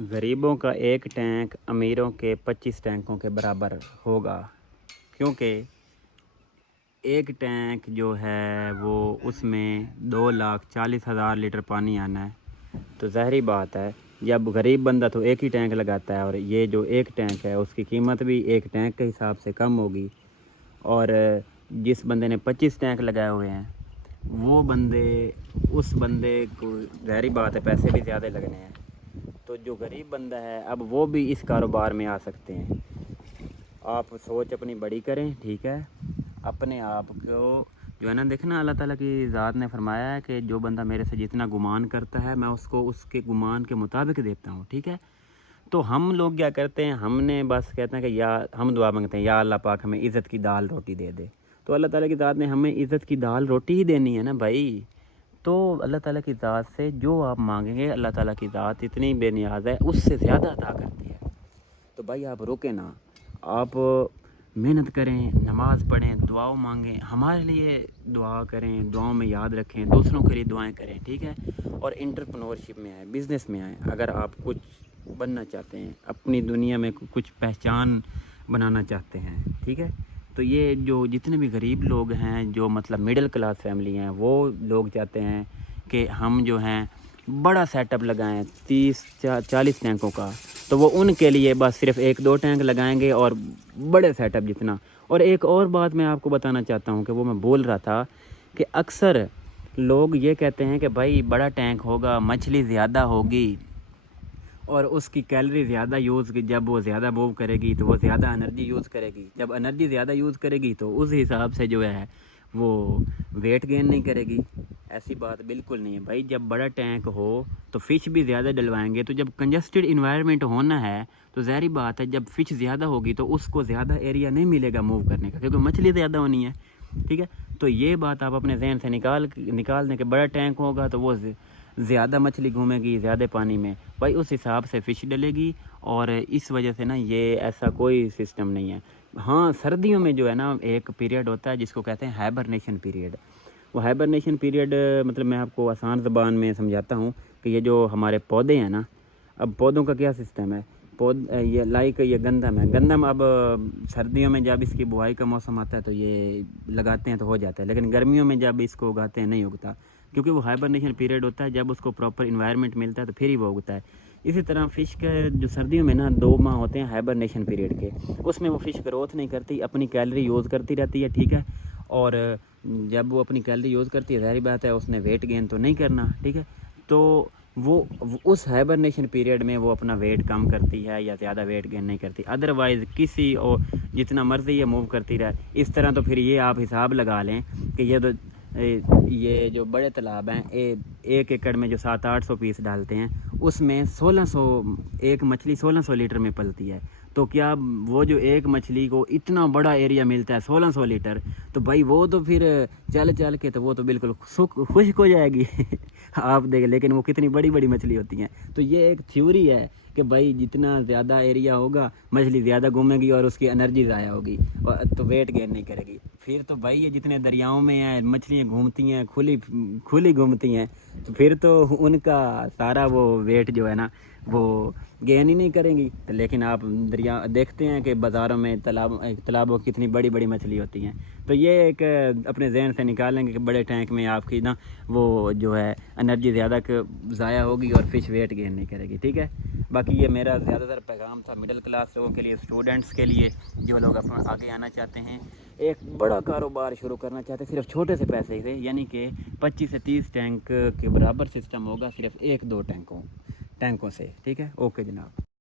غریبوں کا ایک ٹینک امیروں کے 25 ٹینکوں کے برابر ہوگا، کیونکہ ایک ٹینک جو ہے وہ اس میں 2,40,000 لیٹر پانی آنا ہے۔ تو ظاہری بات ہے جب غریب بندہ تو ایک ہی ٹینک لگاتا ہے، اور یہ جو ایک ٹینک ہے اس کی قیمت بھی ایک ٹینک کے حساب سے کم ہوگی، اور جس بندے نے 25 ٹینک لگائے ہوئے ہیں وہ اس بندے کو ظاہری بات ہے پیسے بھی زیادہ لگنے ہیں۔ تو جو غریب بندہ ہے اب وہ بھی اس کاروبار میں آ سکتے ہیں۔ آپ سوچ اپنی بڑی کریں، ٹھیک ہے؟ اپنے آپ کو جو ہے نا دیکھنا، اللہ تعالیٰ کی ذات نے فرمایا ہے کہ جو بندہ میرے سے جتنا گمان کرتا ہے میں اس کو اس کے گمان کے مطابق دیتا ہوں، ٹھیک ہے؟ تو ہم لوگ کیا کرتے ہیں، ہم نے بس کہتے ہیں کہ ہم دعا مانگتے ہیں یا اللہ پاک ہمیں عزت کی دال روٹی دے دے۔ تو اللہ تعالیٰ کی ذات نے ہمیں عزت کی دال روٹی ہی دینی ہے نا بھائی۔ تو اللہ تعالیٰ کی ذات سے جو آپ مانگیں گے اللہ تعالیٰ کی ذات اتنی بے نیاز ہے، اس سے زیادہ عطا کرتی ہے۔ تو بھائی آپ رکیں نا، آپ محنت کریں، نماز پڑھیں، دعاؤں مانگیں، ہمارے لیے دعا کریں، دعاؤں میں یاد رکھیں، دوسروں کے لیے دعائیں کریں، ٹھیک ہے؟ اور انٹرپرنورشپ میں آئیں، بزنس میں آئیں۔ اگر آپ کچھ بننا چاہتے ہیں، اپنی دنیا میں کچھ پہچان بنانا چاہتے ہیں، ٹھیک ہے؟ تو یہ جو جتنے بھی غریب لوگ ہیں، جو مطلب مڈل کلاس فیملی ہیں، وہ لوگ چاہتے ہیں کہ ہم جو ہیں بڑا سیٹ اپ لگائیں 30-40 ٹینکوں کا، تو وہ ان کے لیے بس صرف 1-2 ٹینک لگائیں گے اور بڑے سیٹ اپ جتنا۔ اور ایک اور بات میں آپ کو بتانا چاہتا ہوں کہ وہ میں بول رہا تھا کہ اکثر لوگ یہ کہتے ہیں کہ بھائی بڑا ٹینک ہوگا، مچھلی زیادہ ہوگی اور اس کی کیلری زیادہ یوز، جب وہ زیادہ موو کرے گی تو وہ زیادہ انرجی یوز کرے گی، جب انرجی زیادہ یوز کرے گی تو اس حساب سے جو ہے وہ ویٹ گین نہیں کرے گی۔ ایسی بات بالکل نہیں ہے بھائی، جب بڑا ٹینک ہو تو فش بھی زیادہ ڈلوائیں گے، تو جب کنجسٹڈ انوائرمنٹ ہونا ہے تو ظاہری بات ہے جب فش زیادہ ہوگی تو اس کو زیادہ ایریا نہیں ملے گا موو کرنے کا، کیونکہ مچھلی زیادہ ہونی ہے، ٹھیک ہے؟ تو یہ بات آپ اپنے ذہن سے نکال دیں کہ بڑا ٹینک ہوگا تو وہ زیادہ مچھلی گھومے گی زیادہ پانی میں، بھائی اس حساب سے فش ڈلے گی، اور اس وجہ سے نا یہ ایسا کوئی سسٹم نہیں ہے۔ ہاں سردیوں میں جو ہے نا ایک پیریڈ ہوتا ہے جس کو کہتے ہیں ہائبرنیشن پیریڈ۔ وہ ہائبرنیشن پیریڈ مطلب میں آپ کو آسان زبان میں سمجھاتا ہوں کہ یہ جو ہمارے پودے ہیں نا، اب پودوں کا کیا سسٹم ہے، یہ یہ گندم ہے، گندم اب سردیوں میں جب اس کی بوائی کا موسم آتا ہے تو یہ لگاتے ہیں تو ہو جاتا ہے، لیکن گرمیوں میں جب اس کو اگاتے ہیں نہیں اگتا، کیونکہ وہ ہائبرنیشن پیریڈ ہوتا ہے، جب اس کو پراپر انوائرمنٹ ملتا ہے تو پھر ہی وہ اگتا ہے۔ اسی طرح فش کے جو سردیوں میں نا 2 ماہ ہوتے ہیں ہائبرنیشن پیریڈ کے، اس میں وہ فش گروتھ نہیں کرتی، اپنی کیلری یوز کرتی رہتی ہے، ٹھیک ہے؟ اور جب وہ اپنی کیلری یوز کرتی ہے ظاہری بات ہے اس نے ویٹ گین تو نہیں کرنا، ٹھیک ہے؟ تو وہ اس ہائبرنیشن پیریڈ میں وہ اپنا ویٹ کم کرتی ہے یا زیادہ ویٹ گین نہیں کرتی، ادروائز کسی اور جتنا مرضی یہ موو کرتی رہے۔ اس طرح تو پھر یہ آپ حساب لگا لیں کہ یہ جو بڑے تالاب ہیں، 1 ایکڑ میں جو 700-800 پیس ڈالتے ہیں، اس میں 1,600 مچھلی 1,600 لیٹر میں پلتی ہے، تو کیا وہ جو ایک مچھلی کو اتنا بڑا ایریا ملتا ہے 1,600 لیٹر، تو بھائی وہ تو پھر چل کے تو وہ تو بالکل خشک ہو جائے گی آپ دیکھیں، لیکن وہ کتنی بڑی بڑی مچھلی ہوتی ہیں۔ تو یہ ایک تھیوری ہے کہ بھائی جتنا زیادہ ایریا ہوگا مچھلی زیادہ گھومے گی اور اس کی انرجی ضائع ہوگی، تو ویٹ گین نہیں کرے گی۔ پھر تو بھائی یہ جتنے دریاؤں میں ہیں مچھلیاں گھومتی ہیں، کھلی گھومتی ہیں، تو پھر تو ان کا سارا وہ ویٹ جو ہے نا وہ گین ہی نہیں کریں گی۔ لیکن آپ دریا دیکھتے ہیں کہ بازاروں میں تالابوں کتنی بڑی بڑی مچھلی ہوتی ہیں۔ تو یہ ایک اپنے ذہن سے نکالیں گے کہ بڑے ٹینک میں آپ کی نا وہ جو ہے انرجی زیادہ ضائع ہوگی اور فش ویٹ گین نہیں کرے گی، ٹھیک ہے؟ باقی یہ میرا زیادہ تر پیغام تھا مڈل کلاس لوگوں کے لیے، اسٹوڈنٹس کے لیے، جو لوگ اپنا آگے آنا چاہتے ہیں، ایک بڑا کاروبار شروع کرنا چاہتے ہیں صرف چھوٹے سے پیسے سے، یعنی کہ 25 سے 30 ٹینک کے برابر سسٹم ہوگا صرف 1-2 ٹینکوں سے، ٹھیک ہے؟ اوکے جناب۔